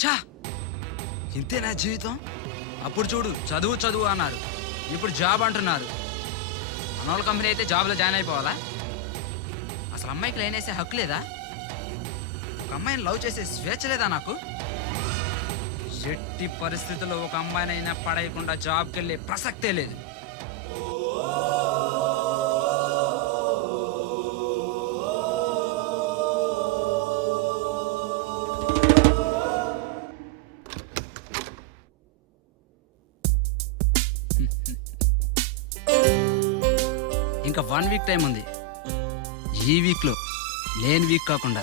ఛా, ఇంతే నా జీవితం. అప్పుడు చూడు చదువు చదువు అన్నారు, ఇప్పుడు జాబ్ అంటున్నారు. మనోళ్ళ కంపెనీ అయితే జాబ్లో జాయిన్ అయిపోవాలా? అసలు అమ్మాయికి లైన్ వేసే హక్కు లేదా? ఒక అమ్మాయిని లవ్ చేసే స్వేచ్ఛ లేదా నాకు? ఎట్టి పరిస్థితుల్లో ఒక అమ్మాయినైనా పడేయకుండా జాబ్కి వెళ్ళే ప్రసక్తే లేదు. ఇంకా 1 వీక్ టైం ఉంది. ఈ వీక్లో లేని వీక్ కాకుండా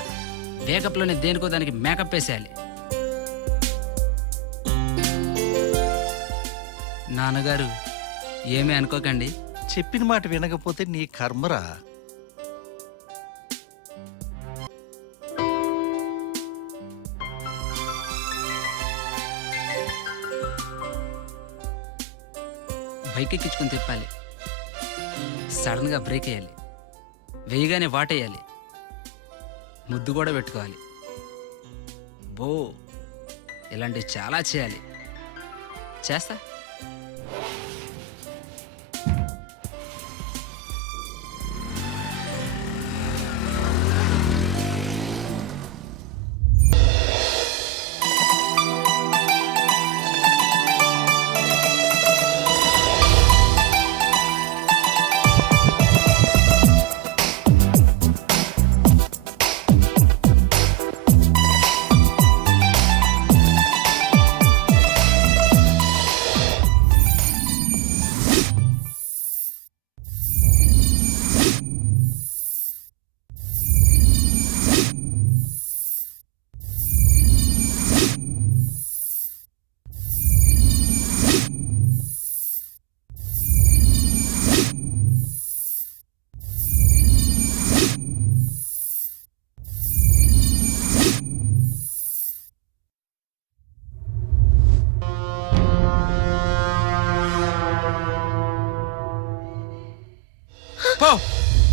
వేకప్లోనే దేనికో దానికి మేకప్ వేసేయాలి. నాన్నగారు ఏమీ అనుకోకండి. చెప్పిన మాట వినకపోతే నీ కర్మరా. బైక్ ఎక్కించుకొని తిప్పాలి, సడన్గా బ్రేక్ వేయాలి, వేయగానే వాటేయాలి, ముద్దు కూడా పెట్టుకోవాలి. బో, ఇలాంటివి చాలా చేయాలి. చేస్తా.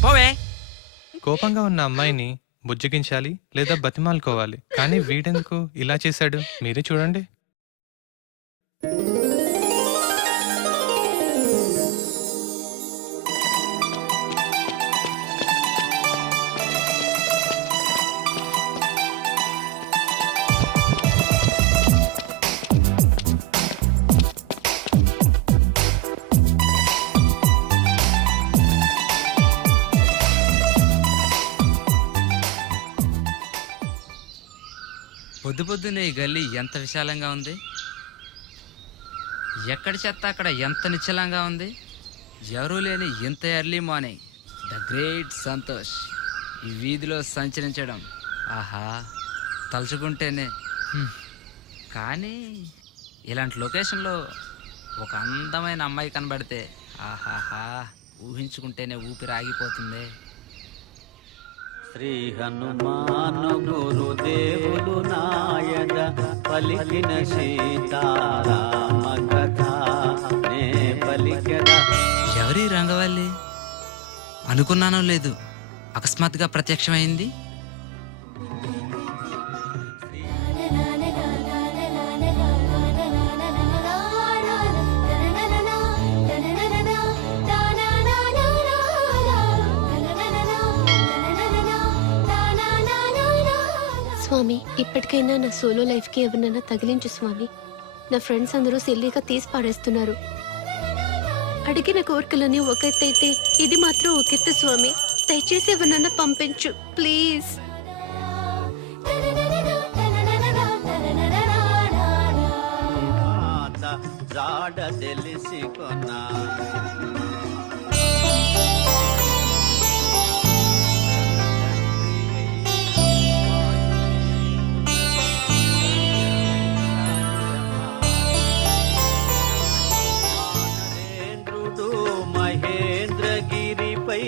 పోవే. కోపంగా ఉన్న అమ్మాయిని బుజ్జగించాలి లేదా బతిమాలుకోవాలి, కానీ వీడెందుకు ఇలా చేశాడు మీరే చూడండి. పొద్దు పొద్దున్నే ఈ గల్లీ ఎంత విశాలంగా ఉంది. ఎక్కడి చెత్త అక్కడ ఎంత నిశ్చలంగా ఉంది. ఎవరూ లేని ఇంత early morning. The great Santosh ఈ వీధిలో సంచరించడం ఆహా తలుచుకుంటేనే. కానీ ఇలాంటి లొకేషన్లో ఒక అందమైన అమ్మాయి కనబడితే ఆహాహా ఊహించుకుంటేనే ఊపిరి ఆగిపోతుంది. శ్రీ హనుమాను గురుదేవులు నాయన పలికిన సీతారామ కథ నే పలికెదా. ఎవరి రంగవల్లి అనుకున్నానో లేదు, అకస్మాత్తుగా ప్రత్యక్షమైంది. స్వామి, ఇప్పటికైనా నా సోలో లైఫ్కి ఎవరినైనా తగిలించు స్వామి. నా ఫ్రెండ్స్ అందరూ సిల్లీగా తీసి పాడేస్తున్నారు. అడిగిన కోరికలని ఒక ఎత్తైతే ఇది మాత్రం ఒక ఎత్తు స్వామి. దయచేసి ఎవరినైనా పంపించు ప్లీజ్. జాడ తెలిసి కొన్నా మహేంద్రగిరిపై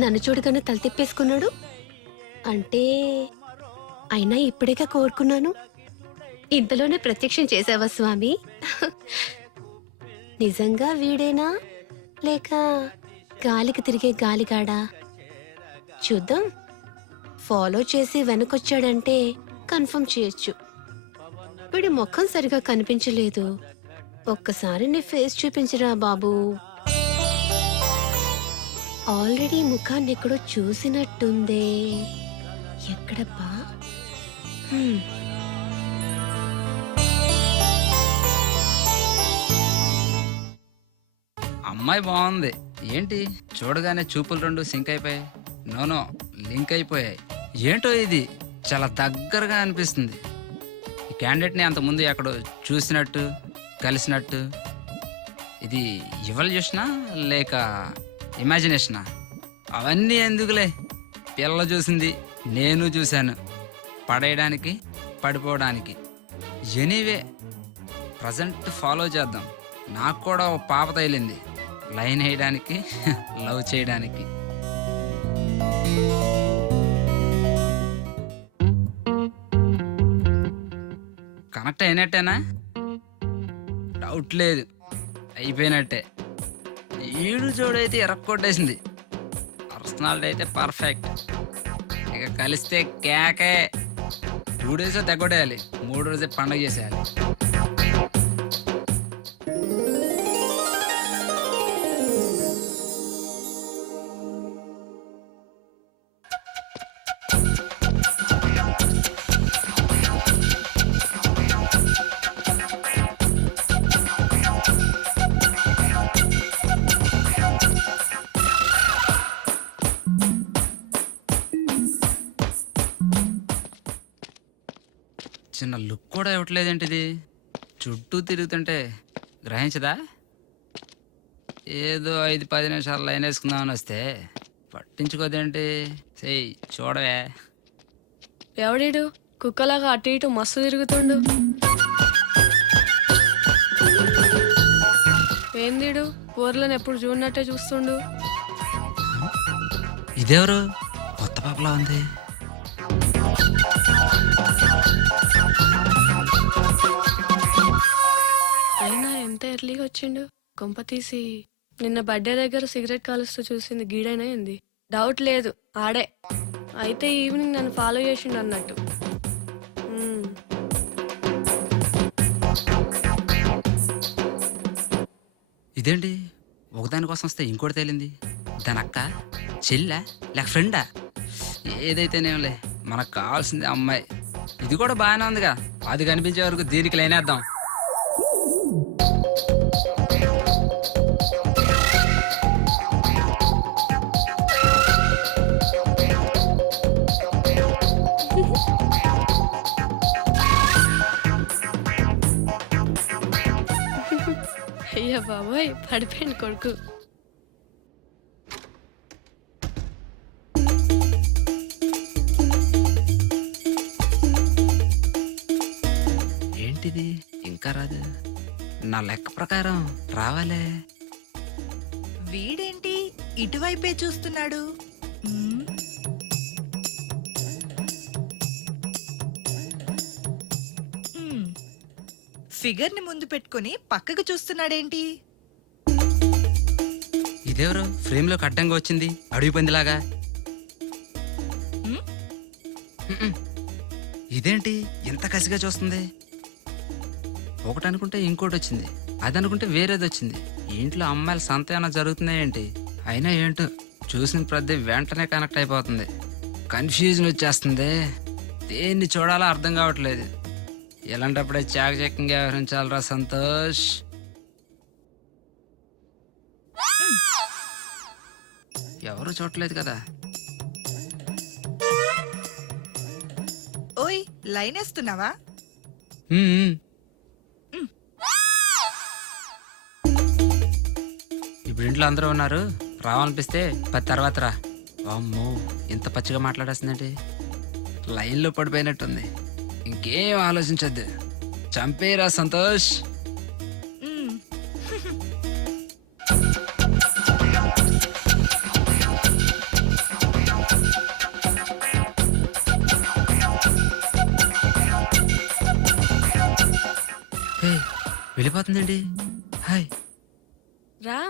నన్ను చూడగానే తల తిప్పేసుకున్నాడు అంటే అయినా ఇప్పుడేగా కోరుకున్నాను. ఇంతలోనే ప్రత్యక్షం చేసావా స్వామి? నిజంగా వీడేనా లేక గాలికి తిరిగే గాలిగాడా? చూద్దాం. ఫాలో చేసి వెనకొచ్చాడంటే కన్ఫర్మ్ చేయొచ్చు. వీడి ముఖం సరిగా కనిపించలేదు. ఒక్కసారి నీ ఫేస్ చూపించరా బాబు. ఆల్రెడీ ముఖాన్ని ఎక్కడో చూసినట్టుందే. ఎక్కడబ్బా? అమ్మాయి బాగుంది. ఏంటి చూడగానే చూపులు రెండు సింక్ అయిపోయాయి. నోనో లింక్ అయిపోయాయి. ఏంటో ఇది చాలా దగ్గరగా అనిపిస్తుంది. ఈ క్యాండిడేట్ని అంతకుముందు ఎక్కడో చూసినట్టు కలిసినట్టు. ఇది ఇవల్యూషనా లేక ఇమాజినేషనా? అవన్నీ ఎందుకులే. పిల్ల చూసింది, నేను చూశాను. పడేయడానికి పడిపోవడానికి. ఎనీవే ప్రజెంట్ ఫాలో చేద్దాం. నాకు కూడా ఓ పాప తగిలింది లైన్ వేయడానికి లవ్ చేయడానికి. కనెక్ట్ అయినట్టేనా? డౌట్ లేదు, అయిపోయినట్టే. ఈడు జోడైతే ఎరక్కొట్టేసింది. పర్సనాలిటీ అయితే పర్ఫెక్ట్. ఇక కలిస్తే కేకే. 2 డేస్ తెగొట్టేయాలి, 3 రోజే పండగ చేసేయాలి. చిన్న లుక్ కూడా ఇవ్వట్లేదేంటిది? చుట్టూ తిరుగుతుంటే గ్రహించదా? ఏదో 5-10 నిమిషాలు లైన్ వేసుకుందామని వస్తే పట్టించుకోదేంటి? సేయ్ చూడవే. ఎవడీడు కుక్కలాగా అటు ఇటు మస్తు తిరుగుతుండు? ఏందీడు కూరలను ఎప్పుడు చూడనట్టే చూస్తుండు? ఇదెవరు? కొత్త పాపలా ఉంది. అయినా ఎంత ఎర్లీగా వచ్చిండు. కొంప తీసి నిన్న బర్త్డే దగ్గర సిగరెట్ కాలుస్తూ చూసింది గీడైనా ఏంది? డౌట్ లేదు ఆడే. అయితే ఈవినింగ్ నన్ను ఫాలో చేసిండు అన్నట్టు. ఇదేంటి ఒకదానికోసం వస్తే ఇంకోటి తేలింది? దాని అక్క, చెల్లా లేక ఫ్రెండా? ఏదైతేనేంలే, మనకు కావాల్సింది అమ్మాయి. ఇది కూడా బాగానే ఉందిగా. అది కనిపించే వరకు దీనికి లైనేద్దాం. అయ్యా బాబోయ్, పడిపోయింది కొడుకు. ఏంటిది ఇంకా రాదు? నా లెక్క ప్రకారం రావాలే. వీడేంటి ఇటువైపే చూస్తున్నాడు? మ్మ్. మ్మ్. ఫిగర్ని ముందు పెట్టుకుని పక్కకు చూస్తున్నాడేంటి? ఇదెవరు ఫ్రేమ్లోకి అడ్డంగా వచ్చింది అడవి పందిలాగా? మ్మ్. మ్మ్. ఇదేంటి ఇంత కసిగా చూస్తుంది? ఒకటి అనుకుంటే ఇంకోటి వచ్చింది, అది అనుకుంటే వేరేది వచ్చింది. ఇంట్లో అమ్మాయిల సంత ఏమైనా జరుగుతున్నాయేంటి? అయినా ఏంటో చూసిన ప్రతి వెంటనే కనెక్ట్ అయిపోతుంది. కన్ఫ్యూజన్ వచ్చేస్తుంది. దేన్ని చూడాలో అర్థం కావట్లేదు. ఇలాంటప్పుడే చాకచక్యంగా వ్యవహరించాలరా సంతోష్. ఎవరు చూడలేదు కదా. ఓయ్, లైన్ వేస్తున్నావా? మ్మ్. ఇప్పుడు ఇంట్లో అందరూ ఉన్నారు. రావాలనిపిస్తే 10 తర్వాత రా. అమ్మో, ఇంత పచ్చిగా మాట్లాడేస్తుందండి. లైన్లో పడిపోయినట్టుంది. ఇంకేం ఆలోచించద్దు, చంపేరా సంతోష్. మ్మ్. హే, వెళ్ళిపోతుందండి. హాయ్. రా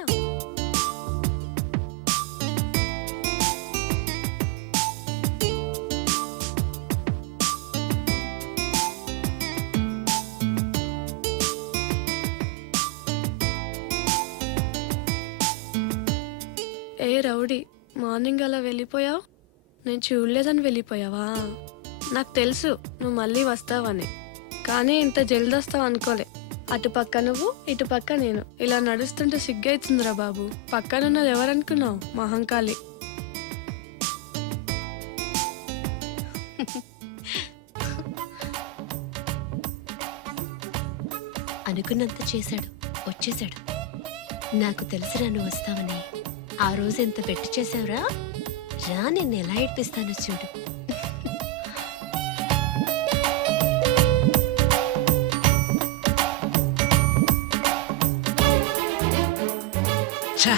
రౌడీ మార్నింగ్ అలా వెళ్ళిపోయావు. నేను చూడలేదని వెళ్ళిపోయావా? నాకు తెలుసు నువ్వు మళ్ళీ వస్తావని, కానీ ఇంత జల్ది వస్తావు అనుకోలే. అటు పక్క నువ్వు, ఇటు పక్క నేను. ఇలా నడుస్తుంటే సిగ్గైతుందిరా బాబు. పక్కనున్నది ఎవరనుకున్నావు? మహంకాళి. అనుకున్నంత చేశాడు, వచ్చేశాడు. నాకు తెలిసి నువ్వు వస్తావని. ఆ రోజు ఎంత పెట్టి చేసావురా? రా, నిన్ను ఎలా ఏడ్పిస్తాను చూడు. ఛా,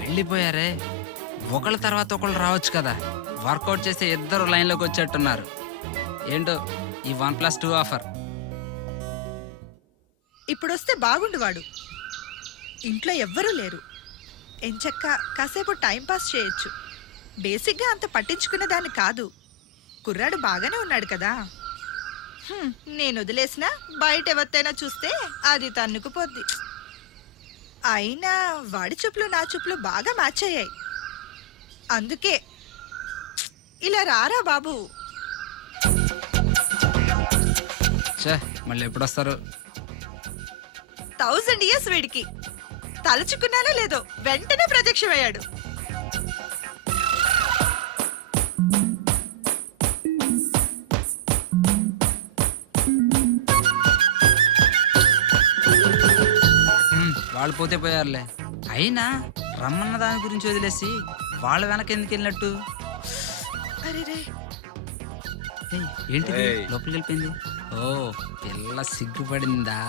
వెళ్ళిపోయారే. ఒకళ్ళ తర్వాత ఒకళ్ళు రావచ్చు కదా. వర్కౌట్ చేస్తే ఇద్దరు లైన్లోకి వచ్చేట్టున్నారు. ఏంటో ఈ 1+2 ఆఫర్. ఇప్పుడొస్తే బాగుండు వాడు. ఇంట్లో ఎవ్వరూ లేరు. ఎంచక్క కాసేపు టైం పాస్ చేయొచ్చు. బేసిక్గా అంత పట్టించుకునే దాన్ని కాదు. కుర్రాడు బాగానే ఉన్నాడు కదా. నేను వదిలేసినా బయట ఎవరితైనా చూస్తే అది తన్నుకుపోద్ది. అయినా వాడి చూపులు నా చూపులు బాగా మ్యాచ్ అయ్యాయి. అందుకే ఇలా రారా బాబు. ఛే, మళ్ళీ ఎప్పుడు వస్తారు? 1000 years వీడికి. తలుచుకున్నానో లేదో వెంటనే ప్రత్యక్షమయ్యాడు. వాళ్ళు పోతే పోయారులే. అయినా రమ్మన్న దాని గురించి వదిలేసి వాళ్ళ వెనక ఎందుకు వెళ్ళినట్టు? అరే రే, ఏయ్, ఏంటిది లోపలికి వెళ్ళిపోయింది? ఓ, పిల్ల సిగ్గుపడిందా?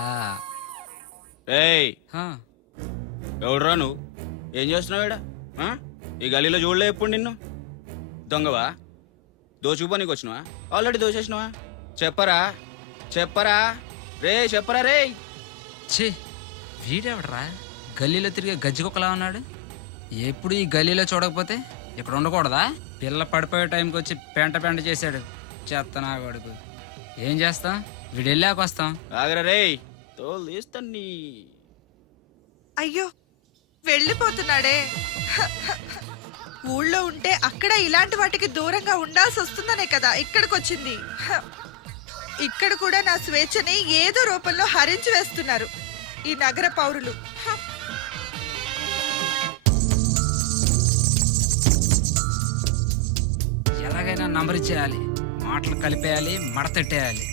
ఏయ్, హా, ఎవడురా నువ్వు? ఏం చేస్తున్నావు ఈడ? ఆ? ఈ గలీలో చూడలే ఎప్పుడు నిన్ను? దొంగవా? దోచుకుపోనీకి వచ్చినావా? ఆల్రెడీ దోచేసినావా? చెప్పరా చెప్పరా రే, చెప్పరా రే. ఛీ, వీడెవడరా గల్లీలో తిరిగే గజ్జికొక్కలా ఉన్నాడు? ఎప్పుడు ఈ గల్లీలో చూడకపోతే ఇక్కడ ఉండకూడదా? పిల్ల పడిపోయే టైంకి వచ్చి పెంట చేశాడు. చేత్తనా కొడుకు. ఏం చేస్తాం? వీడు వెళ్ళాక వస్తాం. ఆగరా రే, తోలు తీస్తాను. అయ్యో వెళ్ళిపోతున్నాడే. ఊళ్ళో ఉంటే అక్కడ ఇలాంటి వాటికి దూరంగా ఉండాల్సి వస్తుందనే కదా ఇక్కడికి వచ్చింది. ఇక్కడ కూడా నా స్వేచ్ఛని ఏదో రూపంలో హరించి వేస్తున్నారు ఈ నగర పౌరులు. ఎలాగైనా నంబర్ ఇచ్చేయాలి, మాటలు కలిపేయాలి, మడతెట్టేయాలి.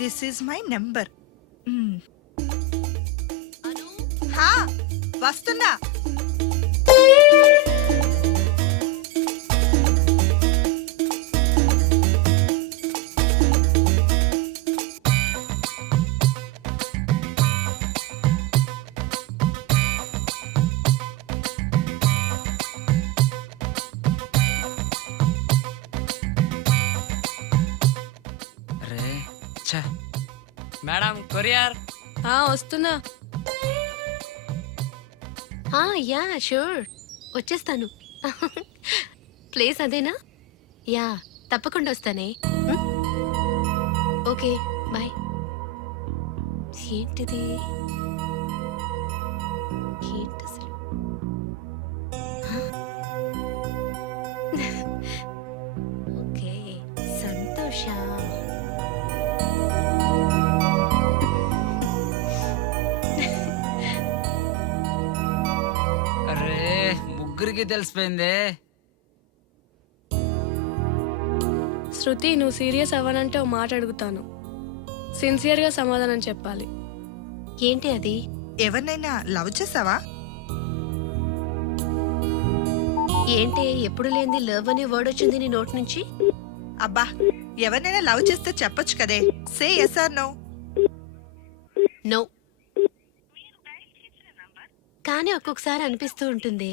This is my number. వస్తున్నా. రే ఛా, మేడం కొరియర్. వస్తున్నా. యా షూర్, వచ్చేస్తాను. ప్లేస్ అదేనా? యా, తప్పకుండా వస్తానే. Okay bye. ఏంటిది? ఏంటి అసలు? ఓకే, సంతోష. అరే, ముగ్గురికి తెలిసిపోయిందే. శృతి, నువ్వు సీరియస్ అవ్వనంటే ఓ మాట అడుగుతాను. సిన్సియర్గా సమాధానం చెప్పాలి. ఏంటి అది? ఎవరినైనా లవ్ చేసావా? ఏంటి ఎప్పుడు లేనిది లవ్ అనే వర్డ్ వచ్చింది నీ నోటి నుంచి? అబ్బా, ఎవరినైనా లవ్ చేస్తే చెప్పొచ్చు కదే. Say yes or no. No. కానీ ఒక్కొక్కసారి అనిపిస్తూ ఉంటుంది,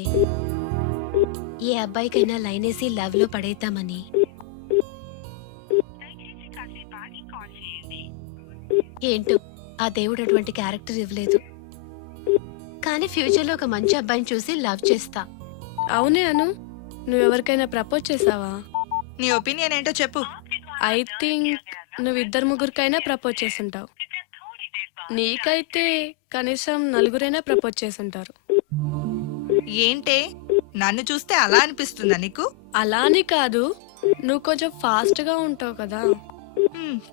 ఏ అబ్బాయికైనా లైన్ వేసి లవ్ లో పడేద్దామని. ఏంటో ఆ దేవుడు అటువంటి క్యారెక్టర్ ఇవ్వలేదు. కానీ ఫ్యూచర్ లో ఒక మంచి అబ్బాయిని చూసి లవ్ చేస్తా. అవునే అను, నువ్వెవరికైనా ప్రపోజ్ చేసావా? నీ ఒపీనియన్ ఏంటో చెప్పు. ఐ థింక్ నువ్వు 2-3కైనా ప్రపోజ్ చేసుంటావు. నీకైతే కనీసం 4 ప్రపోజ్ చేసుంటారు. ఏంటే నన్ను చూస్తే అలా అనిపిస్తుందా నీకు? అలా అని కాదు, నువ్వు కొంచెం ఫాస్ట్ గా ఉంటావు కదా.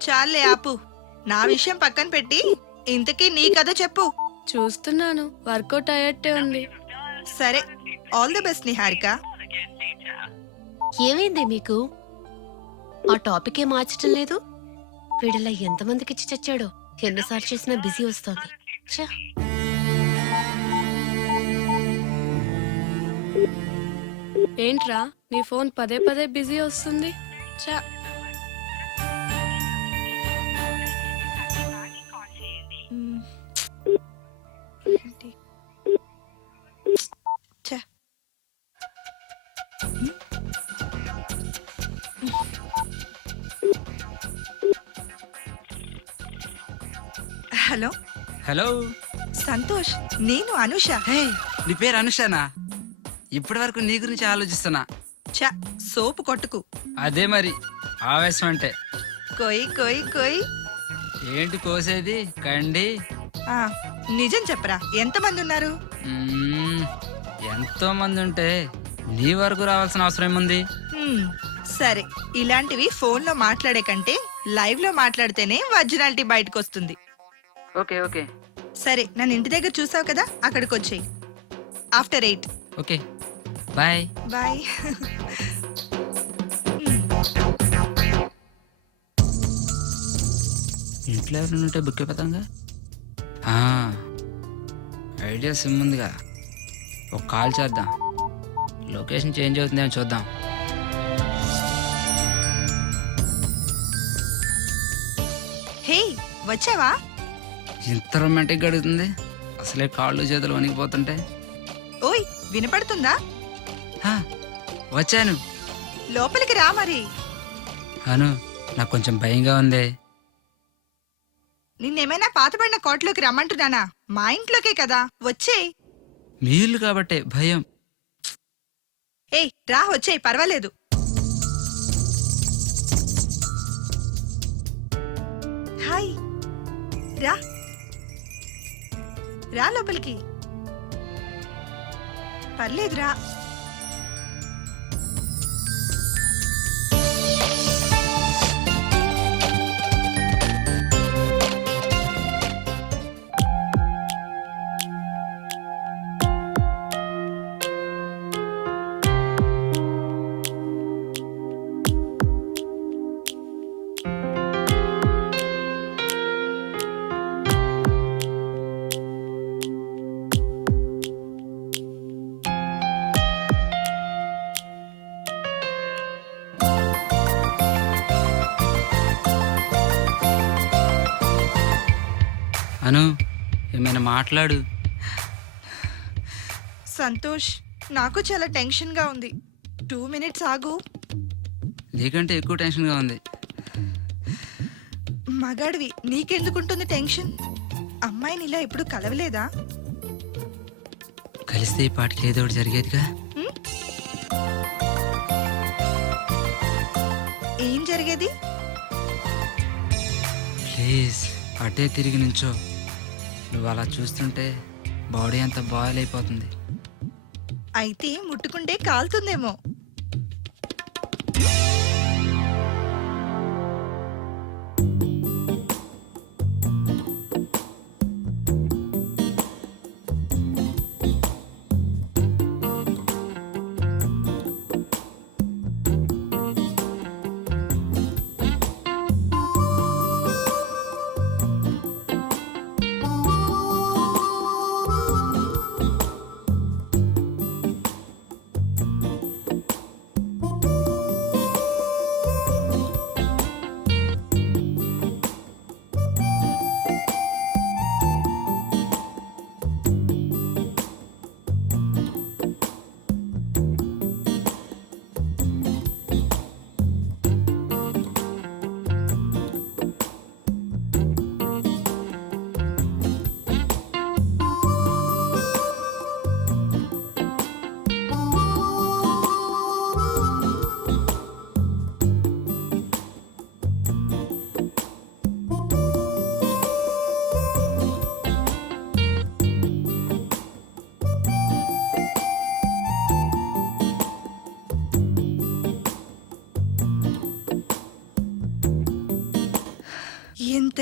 చాలే ఆపు. నా విషయం పక్కన పెట్టి ఇంతకీ నీ కథ చెప్పు. చూస్తున్నాను, వర్కౌట్ అయ్యట్టే ఉంది. సరే, ఆల్ ది బెస్ట్ నిహారిక. ఏమైంది మీకు? ఆ టాపికే మార్చటం లేదు. వీడిలా ఎంతమందికి ఇచ్చి చచ్చాడో. ఎన్నిసార్లు చేసినా బిజీ వస్తోంది. ఛ! ఏంట్రా నీ ఫోన్ పదే పదే బిజీ వస్తుంది? చా ఛే. Hello hello. సంతోష్, నేను అనుష. హే, నీ పేరు అనుషానా? ఇప్పటి వరకు నీ గురించి ఆలోచిస్తున్నా. చ సోపు కొట్టుకు. అదే మరి ఆవేశం అంటే. కోయి కోయి కోయి. ఏంటి కోసేది? కండి. ఆ, నిజం చెప్పరా, ఎంతమంది ఉన్నారు? ఎంతో మంది ఉంటే నీ వరకు రావాల్సిన అవసరం ఏముంది? సరే, ఇలాంటివి ఫోన్ లో మాట్లాడే కంటే లైవ్ లో మాట్లాడితేనే ఒరిజినాలిటీ బయటకు వస్తుంది. Okay okay. సరే, నన్ను ఇంటి దగ్గర చూసావు కదా, అక్కడికి వచ్చేయి. ఆఫ్టర్ 8. Okay, bye bye. ఇంట్లో ఎవరైనా ఉంటే బుక్ అయిపోతాంగా. ఐడియా సిమ్ ఉందిగా, ఒక కాల్ చేద్దాం. లొకేషన్ చేంజ్ అవుతుందేమో చూద్దాం. హే, వచ్చావా? ఇంత రొమాంటిక్గా అడుగుతుంది. అసలే కాళ్ళు చేతులు వణికిపోతుంటే. ఓయ్, వినపడుతుందా? హా, వచ్చాను. లోపలికి రా మరి. అను, నాకు కొంచెం భయంగా ఉంది. నిన్నేమైనా పాతబడిన కోటలోకి రమ్మంటున్నానా? మా ఇంట్లోకే కదా, వచ్చేయ్. మీ ఇల్లు కాబట్టే భయం. ఏయ్, రా, వచ్చేయ్, పర్వాలేదు. హాయ్, రా రా లోపలికి. పర్లేదురా. అను, ఏమైనా మాట్లాడు. సంతోష్, నాకు చాలా టెన్షన్ గా ఉంది. 2 minutes ఆగు. నీకంటే ఎక్కువ టెన్షన్గా ఉంది. మగాడివి, నీకెందుకుంటుంది టెన్షన్? అమ్మాయిని ఇలా ఎప్పుడు కలవలేదా? కలిస్తే ఈ పాటికి ఏదో ఒకటి జరిగేదిగా. ఏం జరిగేది? ప్లీజ్ అటే తిరిగి నుంచో. నువ్వు అలా చూస్తుంటే బాడీ అంతా బాయిల్ అయిపోతుంది. అయితే ముట్టుకుంటే కాలుతుందేమో.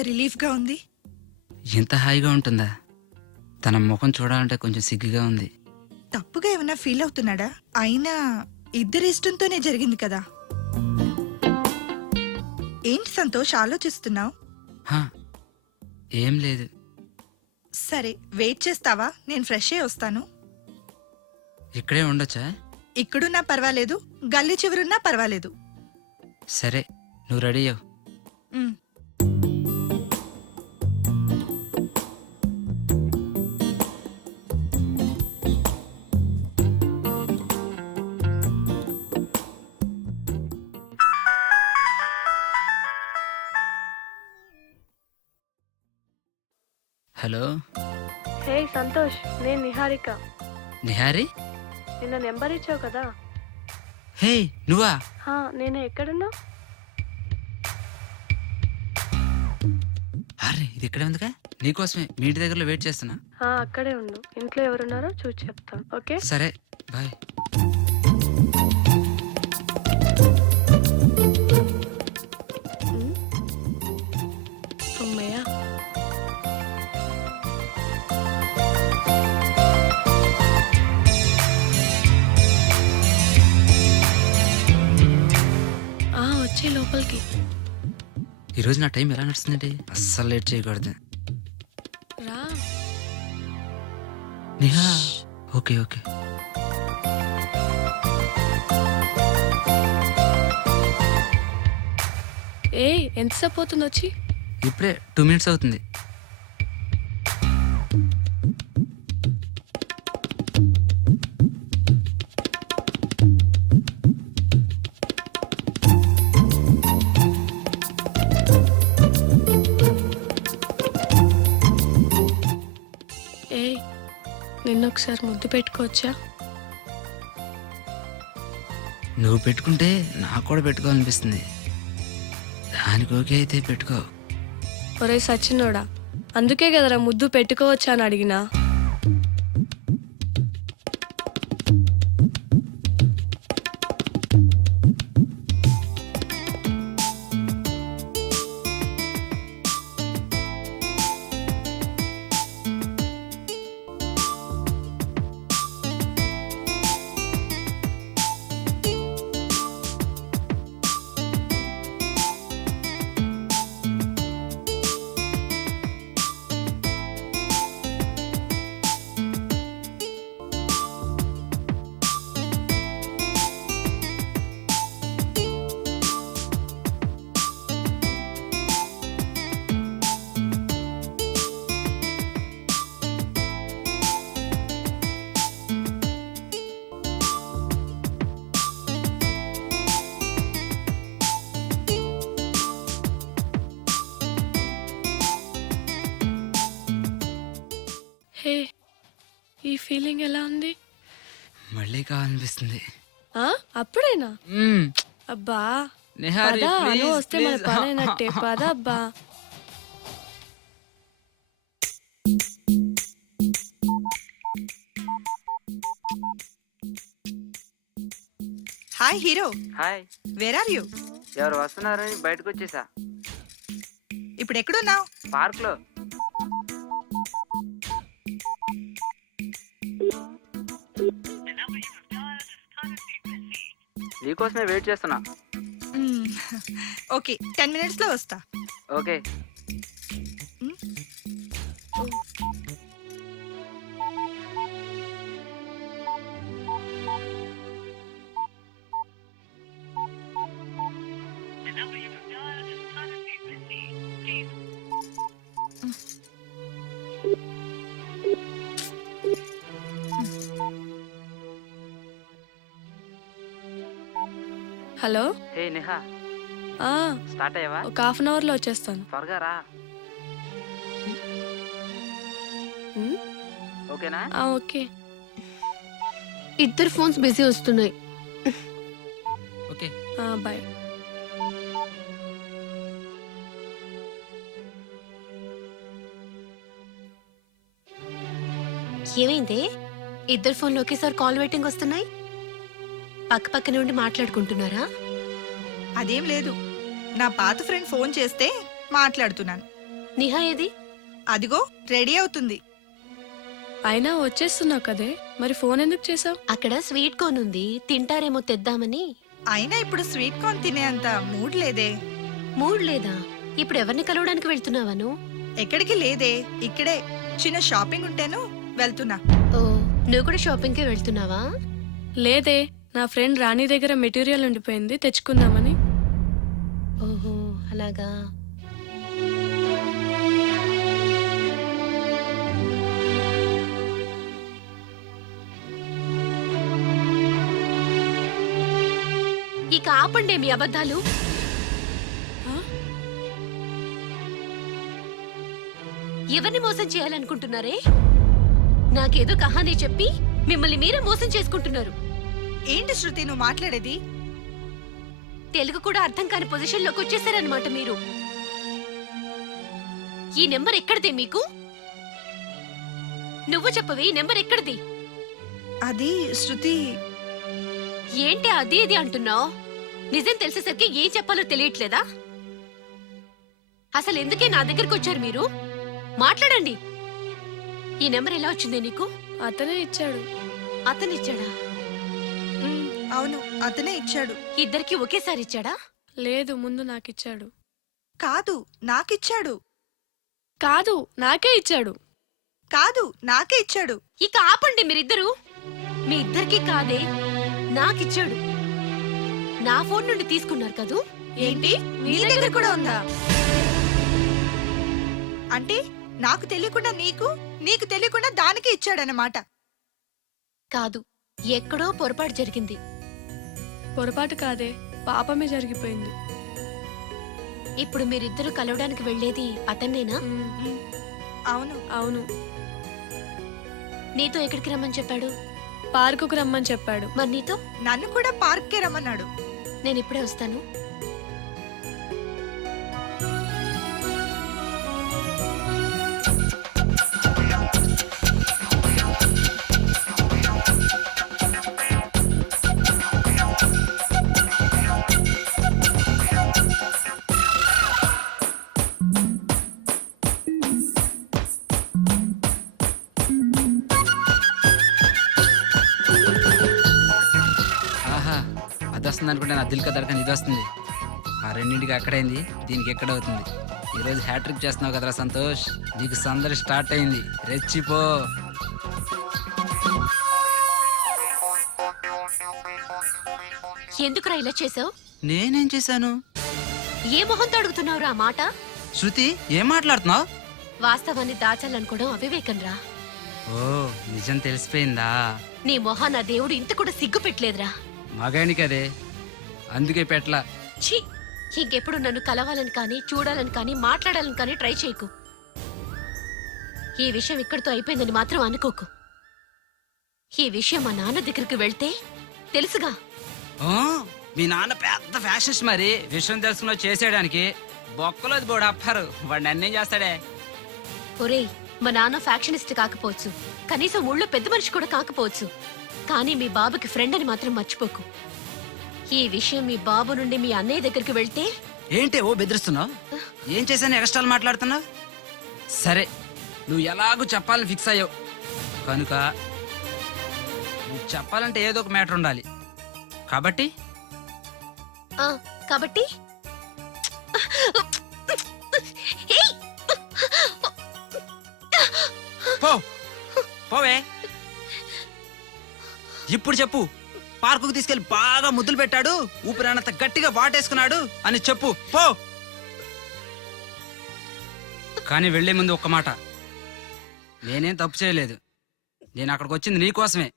రిలీఫ్గా ఉంది? ఎంత హాయిగా ఉంటుందా? తన ముఖం చూడాలంటే కొంచెం సిగ్గుగా ఉంది. తప్పుగా ఏమైనా ఫీల్ అవుతున్నాడా? అయినా ఇద్దరి ఇష్టంతోనే జరిగింది కదా. ఏంటి సంతోష్ ఆలోచిస్తున్నావు? హా, ఏం లేదు. సరే వెయిట్ చేస్తావా? నేను ఫ్రెష్ అయ్యి వస్తాను. ఇక్కడే ఉండొచ్చా? ఇక్కడున్నా పర్వాలేదు, గల్లీ చివరున్నా పర్వాలేదు. సరే, నువ్వు రెడీ అవ్వు. ఉమ్. హలో హే సంతోష్, నేను నిహారిక. నిహారి. నిన్న నెంబర్ ఇచ్చావు కదా. హే, నువ్వా? నేను ఎక్కడున్నా? అరే, ఇది ఇక్కడే ఉందిగా. నీకోసమే మీ ఇంటి దగ్గరలో వెయిట్ చేస్తున్నా. అక్కడే ఉండు. ఇంట్లో ఎవరున్నారో చూసి చెప్తాను. ఓకే సరే, బాయ్. అమ్మయ్యా. వచ్చే లోపలికి. ఈరోజు నా టైం ఎలా నడుస్తుందండి? అస్సలు లేట్ చేయకూడదు. రా. నిహా. Okay okay. ఎంతసేపు అవుతుంది వచ్చి? ఇప్పుడే 2 minutes అవుతుంది. నిన్నొకసారి ముద్దు పెట్టుకోవచ్చా? నువ్వు పెట్టుకుంటే నాకు కూడా పెట్టుకోవాలనిపిస్తుంది. దానికి ఓకే అయితే పెట్టుకో. ఒరే సచినోడా, అందుకే కదరా ముద్దు పెట్టుకోవచ్చా అని అడిగినా. హే, ఈ ఫీలింగ్ ఎలా ఉంది? మళ్ళీ కావాలనిపిస్తుంది. అప్పుడేనా? అబ్బా నిహారి, పద, అను please, వస్తే మన please. పనైనట్టే. పద అబ్బా. Hi hero. Hi. Where are you? ఎవరు వస్తున్నారని బయటకు వచ్చేసా. ఇప్పుడు ఎక్కడున్నావు? పార్క్ లో. నీకోసమే వెయిట్ చేస్తున్నా. ఓకే, 10 minutes లో వస్తా. ఓకే. హలో. హే నిహా, స్టార్ట్ అయ్యావా? ఒక 1/2 అవర్లో వచ్చేస్తాను. త్వరగా రా. ఓకేనా? ఓకే. ఇద్దరు ఫోన్స్ బిజీ వస్తున్నాయి. Okay, bye. ఏమైంది? ఇద్దరు ఫోన్లు ఒకేసారి కాల్ వెయిటింగ్ వస్తున్నాయి. పక్క పక్క నుండి మాట్లాడుకుంటున్నారా? అదేం లేదు, నా పాత ఫ్రెండ్ ఫోన్ చేస్తే మాట్లాడుతున్నాను. నిహా ఏది? అదిగో రెడీ అవుతుంది. అయినా వచ్చేస్తున్నావు కదే, మరి ఫోన్ ఎందుకు చేసావు? అక్కడ స్వీట్ కార్న్ ఉంది, తింటారేమో తెద్దామని. అయినా ఇప్పుడు స్వీట్ కార్న్ తినే అంత మూడ్ లేదే. మూడ్ లేదా? ఇప్పుడు ఎవరిని కలవడానికి వెళ్తున్నావను? ఎక్కడికి లేదే, ఇక్కడే చిన్న షాపింగ్ ఉంటేను వెళ్తున్నా. ఓ, నువ్వు కూడా షాపింగ్కి వెళ్తున్నావా? లేదే, నా ఫ్రెండ్ రాణి దగ్గర మెటీరియల్ ఉండిపోయింది, తెచ్చుకుందామని. ఓహో, అలాగా. ఇక ఆపండి మీ అబద్ధాలు. ఆ? ఎవరిని మోసం చేయాలనుకుంటున్నారే? నాకేదో కహానీ చెప్పి మిమ్మల్ని మీరే మోసం చేసుకుంటున్నారు. ఏంటి శృతి నువ్వు మాట్లాడేది? తెలుగు కూడా అర్థం కాని పొజిషన్లోకి వచ్చేసారనమాట మీరు. ఈ నెంబర్ ఎక్కడిది మీకు? నువ్వు చెప్పవే, ఈ నెంబర్ ఎక్కడిది? అది శృతి. ఏంటి అది ఇది అంటున్నావు? నిజం తెలిసేసరికి ఏం చెప్పాలో తెలియట్లేదా? అసలు ఎందుకే నా దగ్గరకు వచ్చారు మీరు? మాట్లాడండి. ఈ నెంబర్ ఎలా వచ్చిందే నీకు? అతనే ఇచ్చాడు. అతనిచ్చాడా? అవును, అతనే ఇచ్చాడు. ఇద్దరికి ఒకేసారి ఇచ్చాడా? లేదు, ముందు నాకిచ్చాడు. కాదు, నాకిచ్చాడు. కాదు, నాకే ఇచ్చాడు. కాదు, నాకే ఇచ్చాడు. ఇక ఆపండి మీరిద్దరు. మీ ఇద్దరికి కాదే, నాకిచ్చాడు. నా ఫోన్ నుండి తీసుకున్నారు కదూ? ఏంటి, నీ దగ్గర కూడా ఉందా? అంటే నాకు తెలియకుండా నీకు, నీకు తెలియకుండా దానికి ఇచ్చాడన్నమాట. కాదు, ఎక్కడో పొరపాటు జరిగింది. పొరపాటు కాదే, పాపమే జరిగిపోయింది. ఇప్పుడు మీరిద్దరు కలవడానికి వెళ్ళేది అతన్నేనా? అవును. అవును, నీతో ఎక్కడికి రమ్మని చెప్పాడు? పార్కుకు రమ్మని చెప్పాడు. మరి నీతో? నన్ను కూడా పార్క్కే రమ్మన్నాడు. నేను ఇప్పుడే వస్తాను. ఆహా, అది వస్తుంది అనుకుంటే నా దిల్ కదరకని ఇది వస్తుంది. ఆ రెండింటికి అక్కడైంది, దీనికి ఎక్కడవుతుంది. ఈరోజు హ్యాట్రిక్ చేస్తున్నావు కదరా సంతోష్, నీకు సందడి స్టార్ట్ అయింది. రెచ్చిపో. ఎందుకురా ఇలా చేసావు? నేనేం చేశాను? ఏ మొహంతో అడుగుతున్నావురా ఆ మాట? శృతి, ఏం మాట్లాడుతున్నావు? వాస్తవాన్ని దాచాలనుకోవడం అవివేకం రా. ఓ, నిజం తెలిసిపోయిందా? నీ మొహాన దేవుడు ఇంత కూడా సిగ్గు పెట్టలేదురా. మగానికి అదే, అందుకే పెట్లా. ఛీ, ఇంకెప్పుడు నన్ను కలవాలని కానీ, చూడాలని కానీ, మాట్లాడాలని కానీ ట్రై చేయకు. ఈ విషయం ఇక్కడితో అయిపోయిందని మాత్రం అనుకోకు. ఈ విషయం మా నాన్న దగ్గరికి వెళ్తే తెలుసుగా. ఓ, మీ నాన్న పెద్ద ఫ్యాషనిస్ట్ మరి. విషయం తెలుసుకున్న చేసేయడానికి బొక్కలోది బోడు అప్పారు. వాడు నన్నేం చేస్తాడే? ఒరేయ్, మా నాన్న ఫ్యాక్షనిస్ట్ కాకపోవచ్చు, కనీసం ఊళ్ళో పెద్ద మనిషి కూడా కాకపోవచ్చు, కానీ మీ బాబుకి ఫ్రెండ్ అని మాత్రం మర్చిపోకు. ఈ విషయం మీ బాబు నుండి మీ అన్నయ్య దగ్గరికి వెళ్తే. ఏంటి ఓ బెదిరిస్తున్నావు? ఏం చేశాను ఎక్స్ట్రాలు మాట్లాడుతున్నావు? సరే, నువ్వు ఎలాగూ చెప్పాలని ఫిక్స్ అయ్యావు కనుక నువ్వు చెప్పాలంటే ఏదో ఒక మ్యాటర్ ఉండాలి. కాబట్టి కాబట్టి ఏయ్! పో, పోవే. ఇప్పుడు చెప్పు. పార్కుకు తీసుకెళ్లి బాగా ముద్దులు పెట్టాడు, ఊపిరానంత గట్టిగా వాటేసుకున్నాడు అని చెప్పు. పో. కానీ వెళ్లే ముందు ఒక్క మాట, నేనేం తప్పు చేయలేదు. నేను అక్కడికి వచ్చింది నీకోసమే.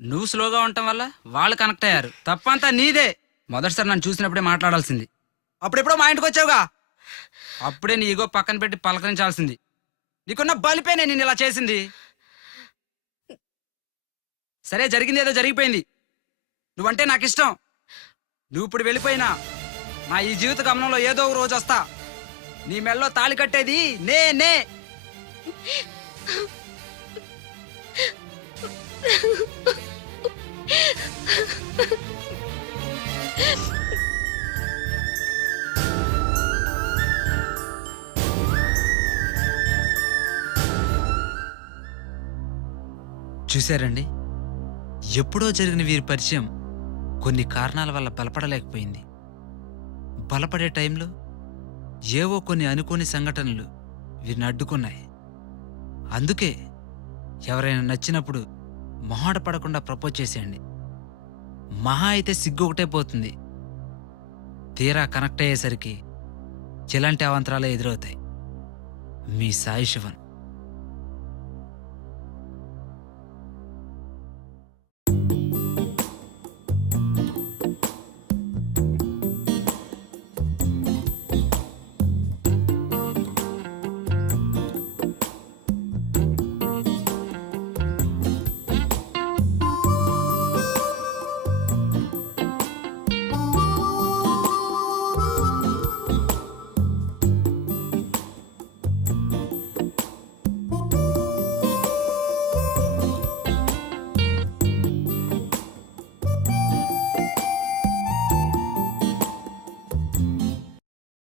నువ్వు స్లోగా ఉండటం వల్ల వాళ్ళు కనెక్ట్ అయ్యారు. తప్పంతా నీదే. మొదటిసారి నన్ను చూసినప్పుడే మాట్లాడాల్సింది. అప్పుడెప్పుడో మా ఇంటికి వచ్చావుగా, అప్పుడే నీ ఈగో పక్కన పెట్టి పలకరించాల్సింది. నీకున్న బలిపే నేను ఇలా చేసింది. సరే, జరిగింది ఏదో జరిగిపోయింది. నువ్వంటే నాకు ఇష్టం. నువ్వు ఇప్పుడు వెళ్ళిపోయినా నా ఈ జీవిత గమనంలో ఏదో ఒక రోజు వస్తా. నీ మెల్లో తాళి కట్టేది నేనే. చూశారండి, ఎప్పుడో జరిగిన వీరి పరిచయం కొన్ని కారణాల వల్ల బలపడలేకపోయింది. బలపడే టైంలో ఏవో కొన్ని అనుకోని సంఘటనలు వీరిని అడ్డుకున్నాయి. అందుకే ఎవరైనా నచ్చినప్పుడు మొహాట పడకుండా ప్రపోజ్ చేసేయండి. మహా అయితే సిగ్గు ఒకటే పోతుంది. తీరా కనెక్ట్ అయ్యేసరికి ఇలాంటి అవాంతరాలే ఎదురవుతాయి. మీ సాయి శివన్.